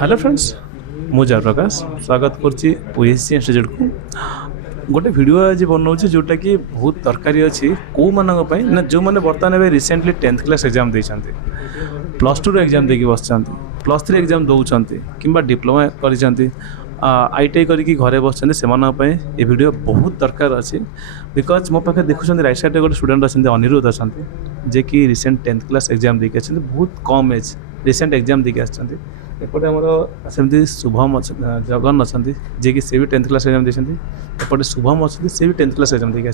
hello friends मु जयप्रकाश स्वागत करछि ओएससी इंस्टीट्यूट को गोटे वीडियो आज बनाऊँ जोटा कि बहुत दरकारी अच्छी कौ मानक ना जो मैंने बर्तमान में रिसेंटली 10th क्लास एग्जाम देते +2 एग्जाम देकी बस +3 एग्जाम दौरान कि डिप्लोमा कर आईटीआई करके घरे बस से वीडियो बहुत दरकार अच्छी बिकज मो पाखे देखुं राइट साइड गोटे स्टूडेंट अच्छा अनिरुद्ध अच्छा जे कि रिसेंट 10th क्लास एग्जाम देके बहुत कम एज रिसेंट एग्जाम देके एपटे आमर सेमती शुभम जगन अच्छा जे कि सी भी 10th क्लास एग्जाम देते एपटे शुभम अच्छा सी भी 10th क्लास एग्जाम देके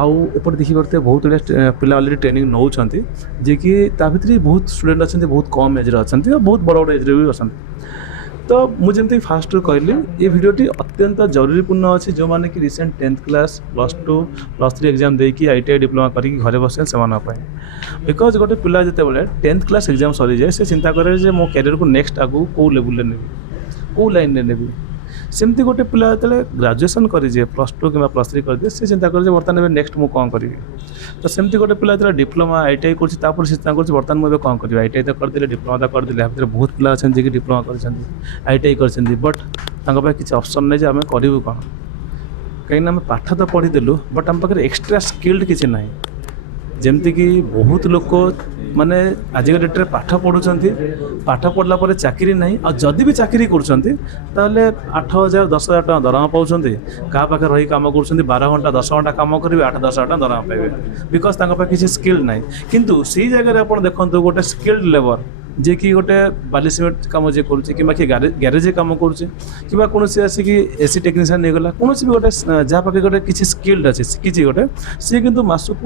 आउपटे देखिए बहुत गुड़ा पिला अलरेडी ट्रेनिंग नौ जे कि भितर बहुत स्टूडेंट अच्छा बहुत कम एज्रे अच्छा बहुत बड़ बड़ एज्रे भी अच्छा तो मुझे फास्ट कहली ये वीडियोटी अत्यंत जरूरीपूर्ण अच्छी जो मैंने कि रिसेंट 10th क्लास +2 +3 एग्जाम देकी आईटीआई डिप्लोमा करके घरे बसे से बिकज गोटे पिला जिते बड़े 10th क्लास एग्जाम सरी जाए से चिंता करे मो कैरियर को नेक्स्ट आगू कौ लेवल ने कौ लाइन में नेबी सेमती गोटे पिला जो ग्राजुएसन करे +2 कि +3 कर से चिंता करे बर्तमान नेक्स्ट मुझे कौन करी तो सेमती गोटे पिला जो डिप्लोमा आईटीआई कर चिंता कर बर्तमान मुझे कौन करी आईटीआई तो करदे डिप्लोमा तो करदे भितर बहुत पिला अच्छा जी डिप्लोमा कर आईटीआई कर बट किसी ऑप्शन नहीं आम करूँ कौन कहीं पाठ तो पढ़ीदेलु बट आम पाखे एक्सट्रा स्किल्ड किसी ना जमती कि बहुत लोक माने आजिका डेट रे पाठ पढ़ुंट पाठ पढ़ला पर चाकरी नहीं आ जदि भी चाकरी कर 8,000 10,000 टका दरमा पाँच क्या पाखे रही कम कर 12 घंटा 10 घंटा कम करेंगे 8-10 टका दरमा पाइबे बिकज किसी स्किल ना किंतु सी जगह आप देखो गोटे स्किल्ड लेबर जे कि गोटे बाली सिमेंट कम जे कर ग्यारेज कम कर कौन आसिक एसी टेक्नीशियन नहीं गला कौन भी गोटे जहाँ पाखे गोटे किसी स्किल्ड अच्छे शिखी गोटे सी कितु मासक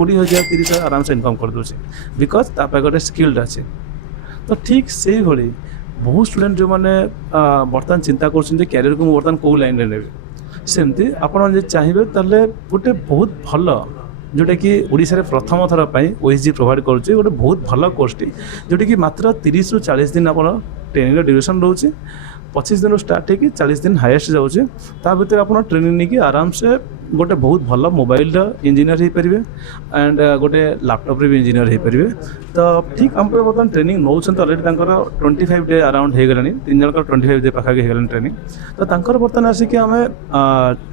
20,000 30,000 आराम से इनकम कर दूसरी बिकज ताप गोटे स्किल्ड अच्छे तो ठीक से भाई बहुत स्टूडेंट जो मैंने बर्तमान चिंता कर कैरियर को बर्तमान कौ लाइन में नेबी सेमती आपड़ चाहिए ताले गोटे बहुत भल जोटा कि ओडिशा रे प्रथम थर पर ओएसजी प्रोवाइड करुचे गोटे बहुत भल कोर्सटी जोटा कि मात्र 30 ରୁ 40 दिन आप ट्रेनिंग ड्यूरेशन रोचे 25 दिन स्टार्ट होगी 40 दिन हाईएस्ट जाऊे ता भीतर आप ट्रेनिंग नहीं आराम से गोटे बहुत भल मोबाइल इंजीनियर हो पारे एंड गोटे लैपटॉप रे भी इंजीनियर हो पारे तो ठीक आम बर्तमान ट्रेनिंग नौ अलरेडी 25 डे अराउंड हो गलानी 3 जन 25 डे पाखापाखि हो ट्रेनिंग तो बर्तमान आसिक आम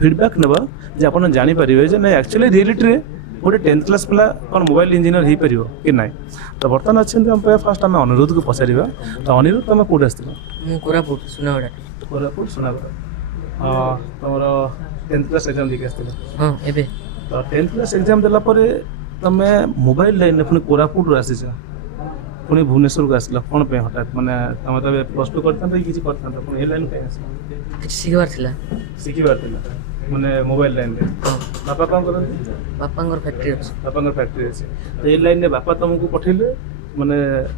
फीडबैक नेबा जे आप जानीपर ना एक्चुअली रियलिटी गोटे 10th क्लास पिला कौन मोबाइल इंजीनियर हो पार कि ना तो बर्तमान अच्छे फास्ट आम अनिरुद्ध को पचार तो अनिरुद्ध तुम कौट कोरापुट सुनागड़ा कोरापुट सुनागड़ा तुम 10th क्लास एग्जाम देके हाँ एबे तो 10th क्लास एग्जाम देला पर तुम मोबाइल लाइन पुणी कोरापुट रू आसी पुणी भुवनेश्वर को आसिल कौन पे हठात मैंने तुम तो +2 करता कि पुणी लाइन कहीं शिखबार माने मोबाइल लाइन में बापा कौन करते बापा फैक्ट्री अच्छे बापा फैक्ट्री अच्छे तो ये लाइन में बापा तुमको पठेले माने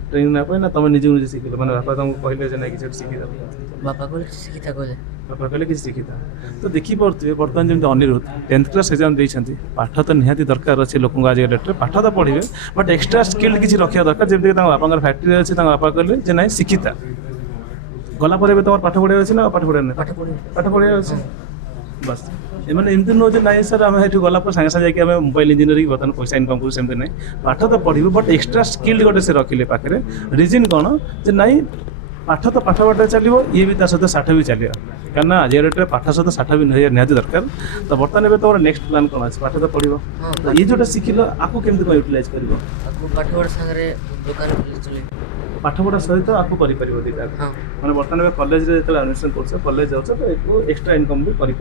ट्रेनिंग ना तुम निजे निजे शिखल मैंने बापा तुमको कहले ना कि शिखी बापा को शिखिता कहले बापा कहले कि शिखिता तो देखी पारे बर्तमान जमी अनिरुद्ध 10th क्लास एग्जाम देती पाठ तो निहाती दरकार अच्छे लोक आज डेट में पाठ तो पढ़े बट एक्सट्रा स्किल किसी रखा दरकार जमी बापा फैक्ट्री अच्छे बापा कहले जे ना शिखिता गला तुम पाठ पढ़ा अच्छे ना पाठ पढ़ा पाठ पढ़ा अच्छे बस एमने एमती नुह ना सर आम ये गला सागे सागे जाकि मोबाइल इंजीनियरिंग बर्तमान पैसा इनकम करते ना पाठ तो पढ़ू बट एक्सट्रा स्किल गोटे से रखिले पाखे रिजन कौन जे नाई पाठ तो पाठ बाटे चलो ये भी सहित साठ भी चलिए क्या आज डेट में पाठ सहित साठ भी निहाती दरकार तो बर्तमान में तुम नेक्स्ट प्लान कौन अच्छे पाठ तो पढ़ो तो ये जोटा शिखिल आपको केमती यूटिलाइज कर पाठपढ़ा सहित आपको करें दुईटा मैंने बर्तमान कॉलेज जो एडमिशन कर कॉलेज जाऊँ तो एक्सट्रा इनकम भी कर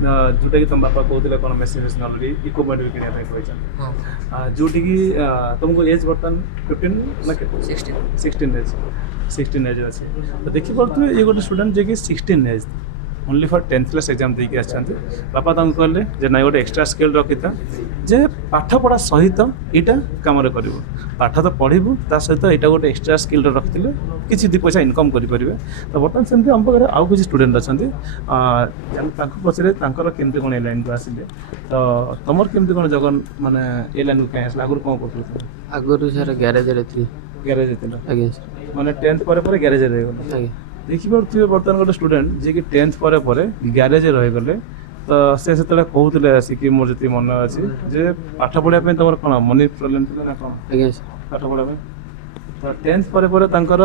जोटा कि तुम बापा कहते कौन मेसीन मेसीन अलरेडी इक्विपमेंट भी किनाई जोटि कि तुमको एज बर्तमान 15 ना 16 एज अच्छे तो देखिए ये गोटे स्टूडेंट जे कि 16 age only for 10th class exam देके आसते बापा तुम कहले जे ना गोटे एक्सट्रा स्किल रखिता जे पाठ पढ़ा सहित यहाँ कम कर पाठ तो पढ़ू ता सहित यहाँ गोटे एक्सट्रा स्किल रखी किसी दी पैसा इनकम करेंगे तो बर्तमान सेमती आम पाखे आउ किसी स्टूडेंट अच्छा पचारे केमती कौन लाइन को आसिले तो तुम केमती कौन जगन माने ए लाइन को कहीं आस आगुरी कौन कर आगुरी सर ग्यारेज ग्यारेज माने 10th पर ग्यारेज रही देखिए बर्तमान गोटे स्टूडेंट जी कि 10th पर ग्यारेज रहीगले तो से कहते आसिक मोर जी मन अच्छे जे पाठ पढ़ाई तुम कौन मनी प्रोब्लेम ना कौन पाठ पढ़ाई तो 10th पर तांकर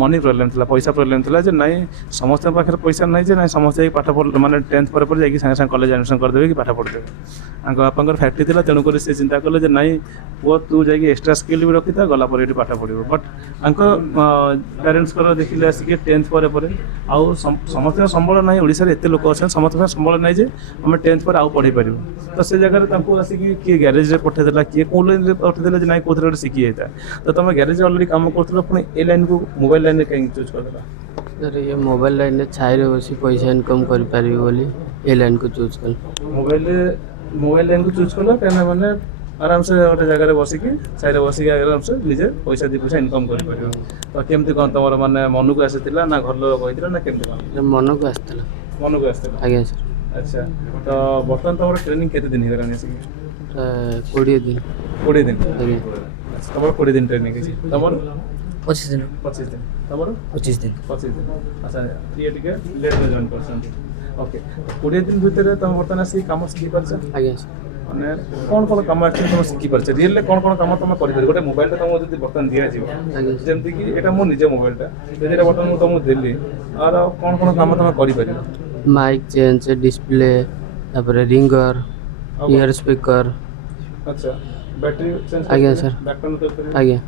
मनी प्रोब्लेम था पैसा प्रोब्लेम था जे नाई समस्त पाखे पैसा ना जे ना समस्त पाठ पढ़ माने 10th पर जाकि सागे सागे कॉलेज एडमिशन करदेवे कि पाठ पढ़देवे आंक बापांकर फैक्ट्री था तेणुक से चिंता कले जे नाई पुआ तू जाकि एक्सट्रा स्किल भी रखी था गला पर ये पाठ पढ़ो बट आंक पेरेंट्स देखिले आसिक 10th पर आउ समस्त संबल ना ओडिशा एत लोक अच्छे समस्त संबल ना जे आम 10th पर आउ पढ़े पार तो से जगह आसिक किए ग्यारेज में पठेदेला किए कौ लाइन में पठेदेला ना कौन गोटे शिखी जाता तो तुम ग्यारेज अलरेडी काम कर पुणी ए लाइन को मोबाइल लाइन में कहीं चूज करदेला सर ये मोबाइल लाइन में छाई बसी पैसा इनकम कर पारी बोली ए लाइन को चूज कर मोबाइल लाइन को चूज कल कहीं मैंने आराम से गोटे जगह बसिकी छाई बसिक आराम से निजे पैसा दी पैसा इनकम कर तो केमती कौन तुम माने मन को आसाला ना घर लोग कही ना केमती कौन मन को आसला मन को आसाला आज्ञा सर अच्छा तो बर्तमान तुम ट्रेनिंग केते दिन हो गलानी 20 दिन 20 दिन आज्ञा तुम 20 दिन ट्रेनिंग तुम 25 दिन 25 दिन तुम 25 दिन 25 दिन अच्छा ये टिके लेट में जॉइन करछन ओके 20 दिन भीतर तुम बर्तमान आसी काम शिखी पारछ आज्ञा सर माने कौन काम एक्चुअली तुम शिखी पारछ रियल कौन काम तुम करि पार गोटे मोबाइल ता तुम जदी बर्तमान दिया जीव जेमति कि एटा मो निजे मोबाइल टा जेटा बर्तमान मु तुमको देली और कौन काम तुम करि पारिबो माइक चेंज डिस्प्ले तापर रिंगर ईयर स्पीकर अच्छा बैटरी चेंज आज्ञा सर बैकटन तो करियो आज्ञा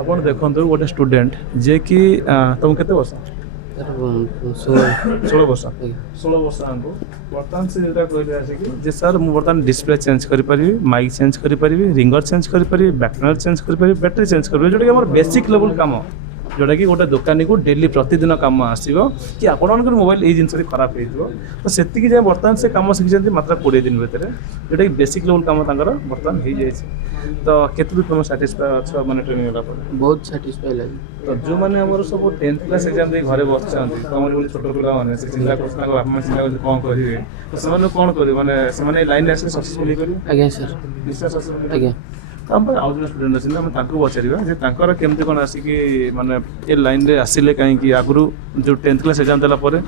आपण देखंतु गोटे स्टूडेंट जे कि तुम केते वर्ष सर 16 वर्ष 16 वर्ष हमको बर्तमान से जेटा कहले आसे कि जे सर मु बर्तमान डिस्प्ले चेंज करि परिबी माइक चेंज करि परिबी रिंगर चेंज करि परिबी बैकटन चेंज करि परिबी बैटरी चेंज करि परिबी जोटा कि हमर बेसिक लेवल काम जोटा कि गोटे दुकानी को डेली प्रतिदिन कम आसो कि आपण मोबाइल ये जिन खराब हो तो से बर्तमान से कम शिखी मात्र 20 दिन भितर जोटा कि बेसिक लेवल कम बर्तमान हो जाए तो केतु तुम साटिस्फाई अच्छा माने ट्रेनिंग होला बहुत साटिस्फाई लगे तो जो मैंने हमर सब 10th क्लास एग्जाम दे घरे बसछन तमर बोली छोट पिला माने से चिंता करछन बाप मां चिंता कर कोन करिवे तो समान कोन करिवे माने समान लाइन से सक्सेसफुली करिवे आज्ञा सर निश्चय सक्सेसफुली आज्ञा हम आउ जो स्टूडेंट अच्छे आम पचारा जे केमती कौन आसिक माने ए लाइन रे आसिले कहीं आगु जो 10th क्लास एग्जाम देला परे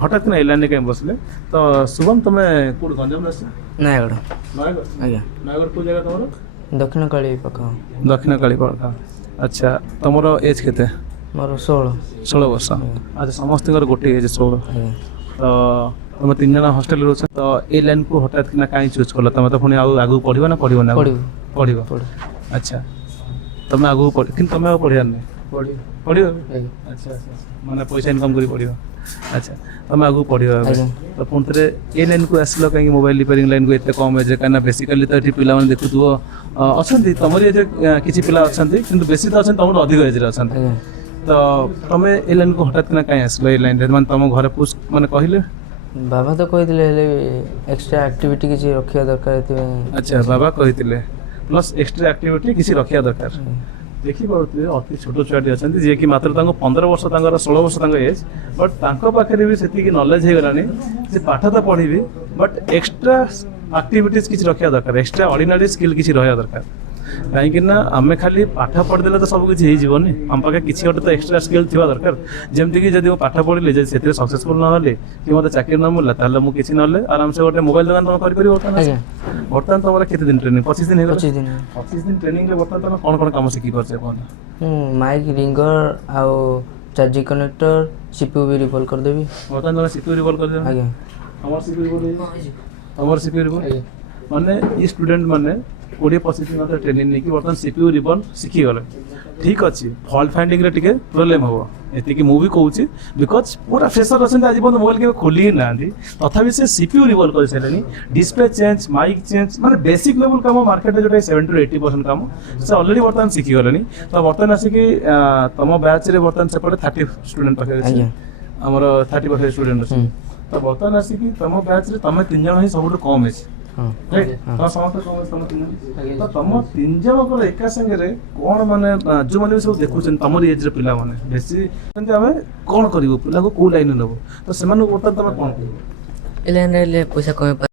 हठात ना ए लाइन कहीं बसले तो शुभम तुम कौट गंजाम आस नयगढ़ नयगढ़ आज्ञा नयगढ़ को जगह तुम दक्षिण काली पाख दक्षिण काली पाख अच्छा तुम एज केते मोर 16 वर्ष अच्छा समस्त गोटे एज 16 आज्ञा तो तुम 3 जन हॉस्टल रोच तो ए लाइन को हठात ना कहीं चूज कल तुम तो पुणी आगू पढ़ो ना पढ़ो ना पढ़ो अच्छा तुम आगू पढ़ कि तुम पढ़ार नहीं पढ़ो अच्छा माने पैसा इनकम करी पढ़ो अच्छा तुम आगू पढ़ो तो पुणी थे ए लाइन को आसल कहीं मोबाइल रिपेयरिंग लाइन को एत कम एज कहीं बेसिकली तो ये पिला देखुव अच्छा तुम एज किसी पिला अच्छा कि बेसी तो अच्छा तुम अधिक एज अच्छा तो तुम ए लाइन को हठात ना कहीं आसल ए लाइन माने तुम घर पुष माने कहले बाबा तो कहते एक्स्ट्रा एक्टिविटी किसी रखा दरकार अच्छा बाबा कहते प्लस एक्स्ट्रा एक्टिविटी किसी रखा दरकार देखिए अति छोट छुआटी अच्छा जी कि मात्र 15 वर्ष 16 वर्ष एज बट पाखे भी से नॉलेज हो गलानी पाठ तो पढ़ी बट एक्स्ट्रा एक्टिविटीज किसी रखा दरकार एक्स्ट्रा ऑर्डिनरी स्किल किसी रहा दरकार कहीं आम खाली पाठ पढ़ीदे तो सब किसी होनी आम पाखे किसी गोटे तो एक्स्ट्रा स्किल थी दरकार जमती कि जब पाठ पढ़ी से सक्सेसफुल ना कि मतलब चाकरी न मिलला ताले मु किसी ना आराम से गोटे मोबाइल दुकान तुम कर बर्तमान तुम केते दिन ट्रेनिंग 25 दिन 25 दिन ट्रेनिंग बर्तमान तुम कौन कौन काम शिखी पार्छ माइक रिंगर आउ चार्जिंग कनेक्टर सीपीयू भी रिवॉल्व कर देबी बर्तमान तुम सीपीयू रिवॉल्व कर देबी आज्ञा हमर सीपीयू रिवॉल्व माने ये स्टूडेंट माने 20-25 दिन ट्रेनिंग नहीं कि बर्तमान सीपीयू रिवॉल्व शिखी गले ठीक अच्छे फॉल्ट फाइंडिंग रे टिके प्रॉब्लम हो एति मु भी कहूँ बिकज पूरा फ्रेशर अच्छा आज मोबाइल के खोली ही ना तथापि से सीपीयू रिवॉल्व कर सारे डिस्प्ले चेंज माइक चेंज माने बेसिक लेवल काम मार्केट में जो 70-80% काम से अलरेडी बर्तमान शिखी गले तो बर्तमान आसिक तुम बैच रे बर्तमान सेपटे 30 स्टूडेंट पाखे आमर 35 स्टूडेंट अच्छे तो बर्तमान आसिक तुम बैच रे तुम 3 जन ही सब कम एज तो तुम 3 जन एका संगे कौन माने जो मैंने सब देखुं तुम एज पिला माने बेसी आम कौन कर पिला को लाइन नब तो से बर्तमान तुम कौन ए लाइन रे पैसा कम